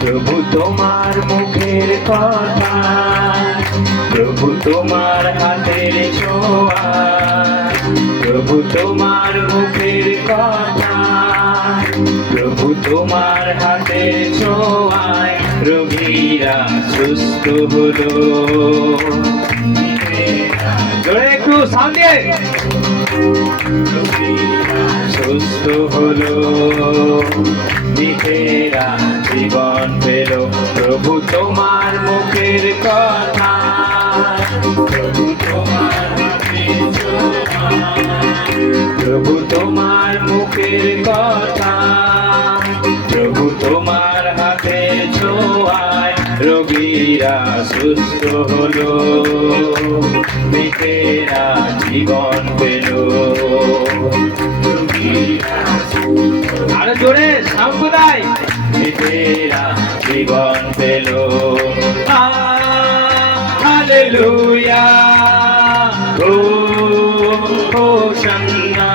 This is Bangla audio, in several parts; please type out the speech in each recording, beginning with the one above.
প্রভু তোমার মুখের কথা, প্রভু তোমার হাতের ছোঁয়া, প্রভু তোমার মুখের কথা, প্রভু তোমার হাতের ছোঁয়ায় রোগীরা সুস্থ হলো। জোরে একটু সাউন্ড দিয়ে, সুস্থ হলো, মৃতেরা জীবন পেল। প্রভু তোমার মুখের কথা, প্রভু তোমার হাতের ছোঁয়া, প্রভু তোমার মুখের কথা, প্রভু তোমার হাতের ছোঁয়ায় রোগীরা সুস্থ হলো, মৃতেরা জীবন পেল। আরো জোরে সাম্প্রদায়, মৃতেরা জীবন পেল। হালেলুয়া, ও হোসান্না,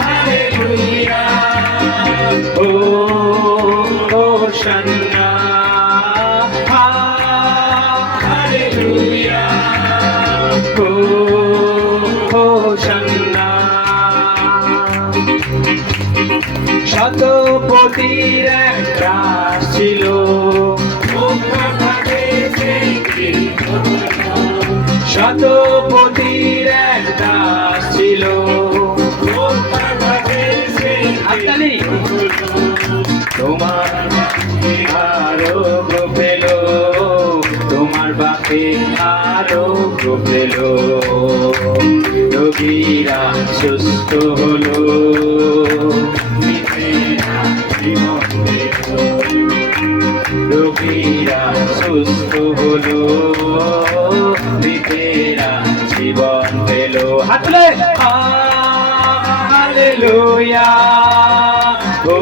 হালেলুয়া, ও হোসান্না, হালেলুয়া, ও হোসান্না। শতপতির এক দাস ছিল, শতপতির এক দাস ছিল, তোমার আরোগ্য পেল, তোমার বাপে আরোগ্য পেল, রোগীরা সুস্থ হলো, রোগীরা সুস্থ হলো, মৃতেরা জীবন পেল। হাত তুলে হালেলুয়া, ও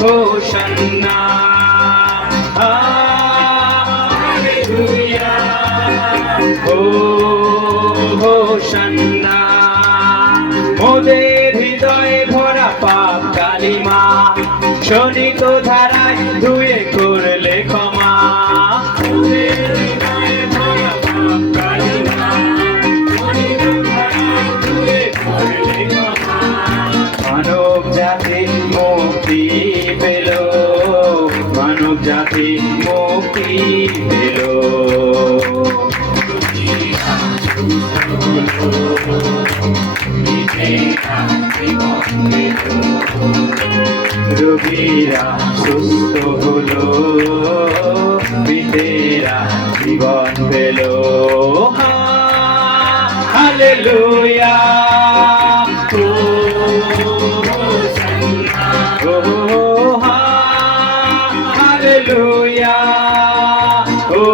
হোসান্না, হালেলুয়া, ও হোসান্না। মোদের হৃদয়ে ভরা পাপ কালিমা, শোণিত ধারায় ধুয়ে করলে ক্ষমা। মানব জাতি মুক্তি পেল, মানব জাতি মুক্তি পেল। রোগীরা সুস্থ হলো, মৃতেরা জীবন পেল। হালেলুয়া, ও হালেলুয়া, ও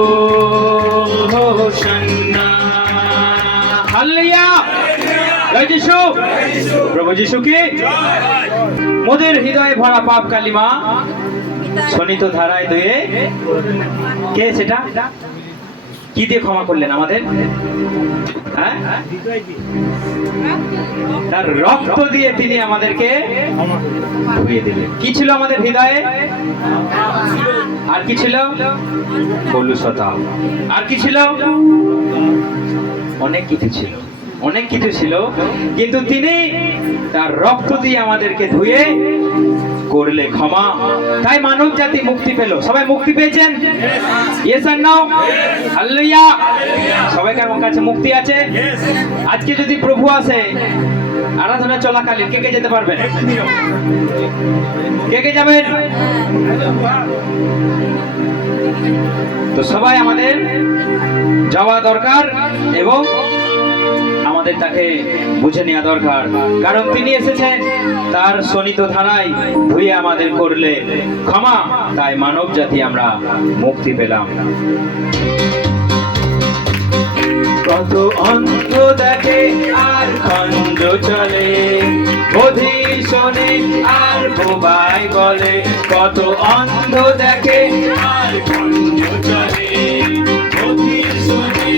হোসান্না, হালেলুয়া। জয় যিশু, প্রভু যিশু কি। মোদের হৃদয়ে ভরা পাপ কালিমা, শোণিত ধারায় ধুয়ে, কে সেটা কি দিয়ে ক্ষমা করলেন আমাদের? হ্যাঁ, তার রক্ত দিয়ে তিনি আমাদেরকে ধুয়ে দিলেন। কি ছিল আমাদের হৃদয়ে? আর কি ছিল? কলুষতা। আর কি ছিল? অনেক কিছু ছিল, অনেক কিছু ছিল, কিন্তু তিনি তার রক্ত দিয়ে আমাদেরকে ধুয়ে করলে ক্ষমা। তাই মানব জাতি মুক্তি পেল। সবাই মুক্তি পেয়েছেন? ইয়েস আর নো? হালেলুয়া। সবাইকার কাছে মুক্তি আছে। আজকে যদি প্রভু আসে আরাধনা চলাকালীন, কে কে যেতে পারবেন? কে কে যাবেন? তো সবাই আমাদের যাওয়া দরকার এবং আমাদের তাকে বুঝে নেওয়া দরকার, কারণ তিনি এসেছেন তার শোণিত ধারায় ধুয়ে আমাদের করলে ক্ষমা। তাই মানব জাতি আমরা মুক্তি পেলাম। কত অন্ধ দেখে আর খঞ্জ চলে, বধির শোনে আর বোবাই বলে। কত অন্ধ দেখে আর খঞ্জ চলে, বধির শোনে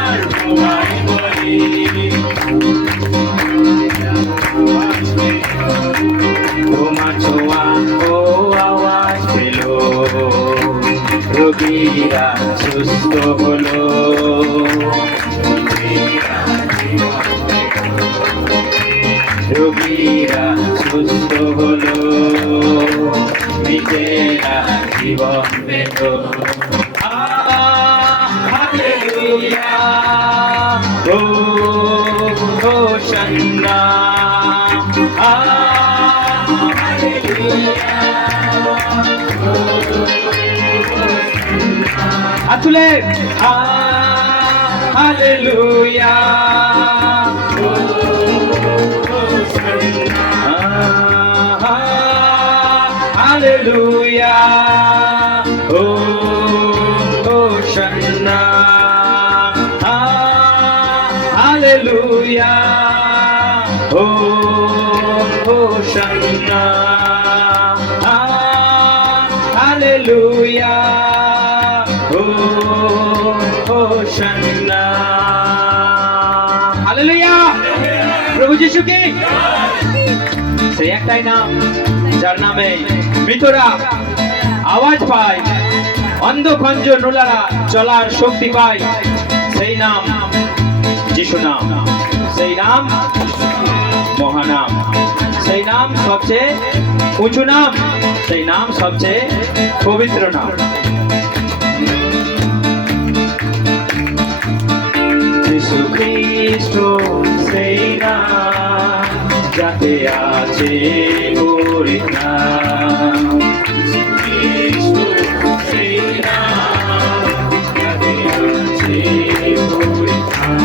আর বোবাই বলে। সুস্থ হলো। রোগীরা সুস্থ হলো, মৃতেরা জীবন পেল। হালেলুয়া, ও হোসান্না, হালেলুয়া। আসলে হালেলুয়া, হালেলুয়া, ও হোসান্না, হালেলুয়া, ও হোসান্না, হালেলুয়া, ও হোসান্না। হালেলুয়া, প্রভু যিশুকে সেই একটাই নাম যার নামে মৃতরা আওয়াজ পায়, অন্ধ খঞ্জ নোলারা চলার শক্তি পায়। সেই নাম যিশু নাম, সেই নাম মহানাম, সেই নাম সবচেয়ে উঁচু নাম, সেই নাম সবচেয়ে পবিত্র নাম। যিশু খ্রিস্ট সেই নাম, যাতে আছে পরিত্রাণ। যিশু খ্রিস্ট সেই নাম, যাতে আছে পরিত্রাণ।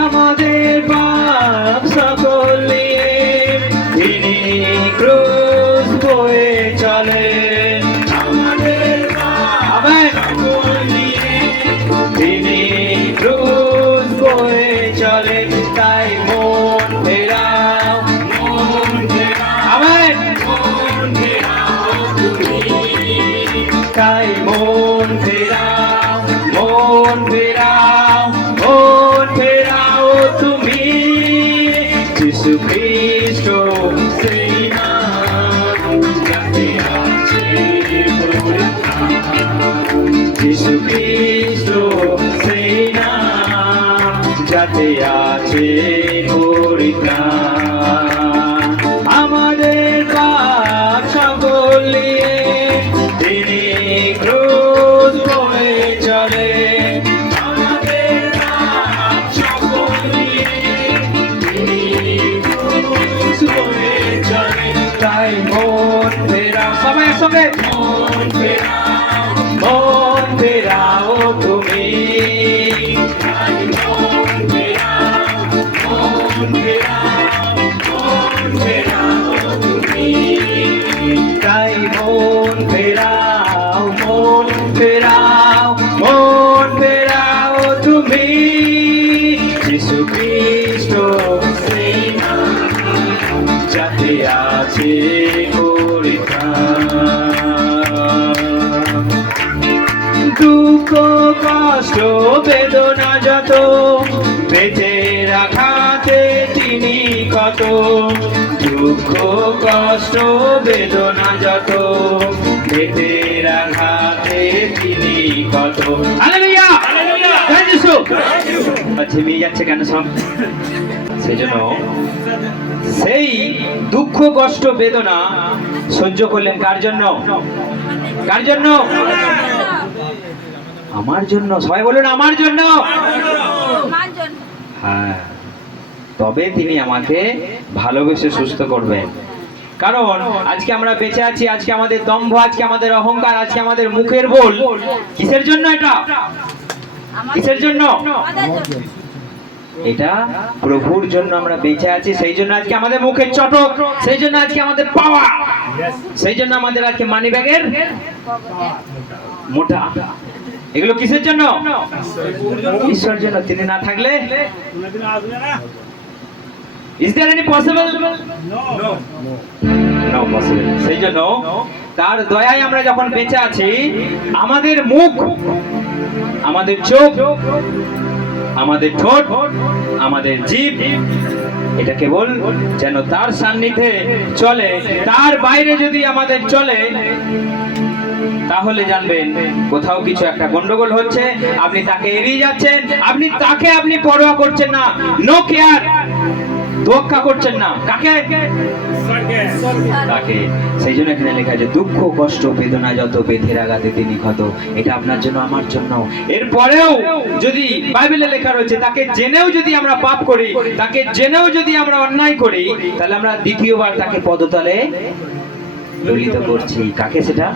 আমাদের পাপ সকল নিয়ে তিনি ক্রুশ বয়ে চলেন। আমাদের পাপ সকল নিয়ে তিনি ক্রুশ বয়ে চলেন। তাই মন ফেরাও, মন ফেরাও, আমেন, মন ফেরাও তুমি। তাই মন ফেরাও, মন ফেরাও, মন ফেরাও তুমি। যিশু খ্রিস্ট সেই নাম, যাতে আছে পরিত্রাণ। যিশু খ্রিস্ট সেই নাম, যাতে আছে পরিত্রাণ। আমাদের পাপ সকল নিয়ে তিনি ক্রুশ বয়ে চলেন। আমাদের পাপ সকল নিয়ে তিনি ক্রুশ বয়ে চলেন। তাই মন ফেরাও, সবাই একসঙ্গে, মন ফেরাও, মন ফেরাও তুমি। তাই মন ফেরাও, মন ফেরাও, মন ফেরাও তুমি। তাই মন ফেরাও, মন ফেরাও, মন ফেরাও তুমি। যিশু খ্রিস্ট সেই নাম, যাতে আছে পরিত্রাণ। দুঃখ কষ্ট বেদনা যত পেতে রাখাতে তিনি কত। দুঃখ কষ্ট বেদনা যত পেতে রাখাতে তিনি কত। হালেলুয়া, জয় যিশু। ঝিমিয়ে যাচ্ছে কেন সব? সেই জন্য সেই দুঃখ কষ্ট বেদনা সহ্য করলেন কার জন্য? কার জন্য? আমার জন্য। সবাই বলুন আমার জন্য। হ্যাঁ, তবে তিনি আমাকে ভালোবেসে সুস্থ করবেন। কারণ আজকে আমরা বেঁচে আছি, আজকে আমাদের দম্ভ, আজকে আমাদের অহংকার, আজকে আমাদের মুখের বল, কিসের জন্য? এটা কিসের জন্য? এটা প্রভুর জন্য আমরা বেঁচে আছি। সেই জন্য আজকে আমাদের মুখের চটক, সেই জন্য আজকে আমাদের পাওয়া, সেই জন্য আমাদের আজকে মানি ব্যাগের মোটা। এগুলো কিসের জন্য? ঈশ্বরের জন্য। তিনি না থাকলে is there any possible? No possible. সেই জন্য তার দয়ায় আমরা যখন বেঁচে আছি, আমাদের মুখ, আমাদের চোখ, আমাদের ঠোঁট, আমাদের জিভ, এটা কেবল যেন তার সান্নিধ্যে চলে, তার বাইরে যদি আমাদের চলে তাহলে জানবেন কোথাও কিছু একটা গন্ডগোল হচ্ছে। আপনি তাকে এড়িয়ে যাচ্ছেন, আপনি পরোয়া করছেন না, নো কেয়ার, তোয়াক্কা করছেন না। কাকে? তাকে। সেই জন্য এখানে লেখা আছে দুঃখ কষ্ট বেদনা যত বেঁধের আঘাতে তিনি ক্ষত। এটা আপনার জন্য আমার জন্য। এরপরেও যদি বাইবেলে লেখা রয়েছে তাকে জেনেও যদি আমরা পাপ করি, তাকে জেনেও যদি আমরা অন্যায় করি, তাহলে আমরা দ্বিতীয়বার তাকে পদতলে দলিত করছি। কাকে? সেটা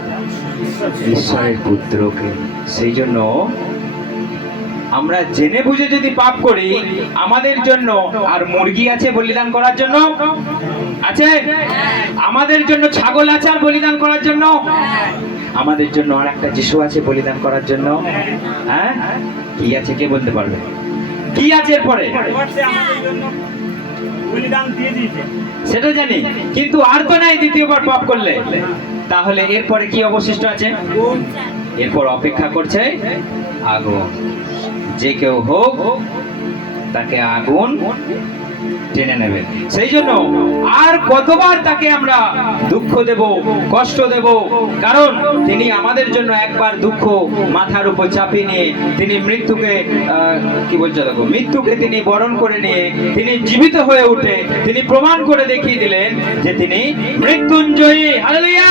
ঈশ্বরের পুত্রকে। সেই জন্য আমরা জেনে বুঝে যদি পাপ করি, আমাদের জন্য আর মুরগি আছে বলিদান করার জন্য? আছে। আমাদের জন্য ছাগল আছে আর বলিদান করার জন্য? আমাদের জন্য আর একটা যিশু আছে বলিদান করার জন্য। হ্যাঁ, কি আছে কে বলতে পারবে? কি আছে এরপরে? সেটা জানি, কিন্তু আর তো নাই দ্বিতীয়বার পাপ করলে। তাহলে এরপরে কি অবশিষ্ট আছে? এরপর অপেক্ষা করছে আগুন। যে কেউ হোক তাকে আগুন টেনে নেবে। সেই জন্য আর কতবার তাকে আমরা দুঃখ দেব, কষ্ট দেব? কারণ তিনি আমাদের জন্য একবার দুঃখ মাথার উপর চাপিয়ে নিয়ে তিনি মৃত্যুকে কি বলছে দেখো, মৃত্যুকে তিনি বরণ করে নিয়ে তিনি জীবিত হয়ে উঠে তিনি প্রমাণ করে দেখিয়ে দিলেন যে তিনি মৃত্যুঞ্জয়ী। হালেলুয়া।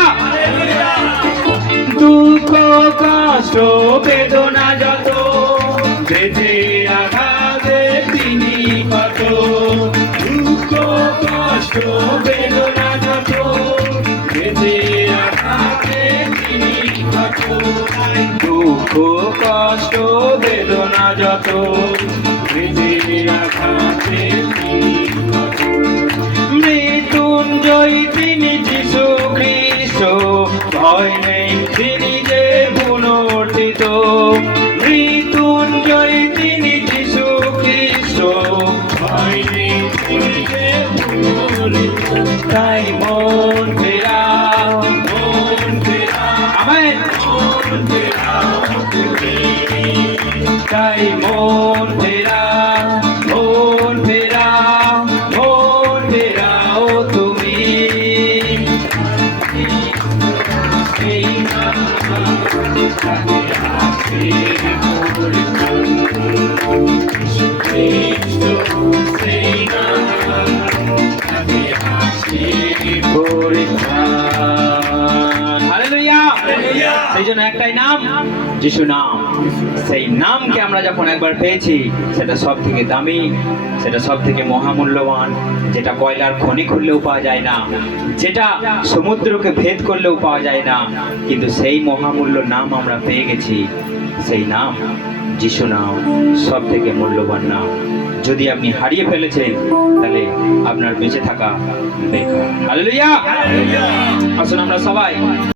দুঃখ কষ্ট বেদনা যত বেঁধে আঘাতে তিনি ক্ষত। দুঃখ কষ্ট বেদনা যত বেঁধে আঘাতে তিনি ক্ষত। দুঃখ কষ্ট বেদনা যত বেঁধে আঘাতে তিনি ক্ষত। মৃত্যুঞ্জয়ী তিনি যিশু খ্রিস্ট, ভয় নেই তিনি যে পুনরুত্থিত। মৃত্যুঞ্জয়ী তিনি যিশু খ্রিস্ট, ভয় নেই তিনি যে পুনরুত্থিত। তাই মন ফেরাও, মন ফেরাও, আমেন, মন ফেরাও তুমি। তাই মন ফেরাও, মন ফেরাও, মন ফেরাও তুমি। সেই নাম তাকে আছে পরিত্রাণ, যিশু খ্রিস্ট। সেই নাম তাকে আছে পরিত্রাণ। হালেলুয়া। সেই জন্য একটাই নাম, যিশু নাম। সেই নামকে আমরা যখন একবার পেয়েছি, সেটা সব থেকে দামি, সেটা সব থেকে মহামূল্যবান, যেটা কয়লার খনি খুললেও পাওয়া যায় না, যেটা সমুদ্রকে ভেদ করলেও পাওয়া যায় না, কিন্তু সেই মহামূল্য নাম আমরা পেয়ে গেছি। সেই নাম যিশু নাম সব থেকে মূল্যবান নাম। যদি আপনি হারিয়ে ফেলেছেন তাহলে আপনার বেঁচে থাকা বেকার। হালেলুয়া। আসুন আমরা সবাই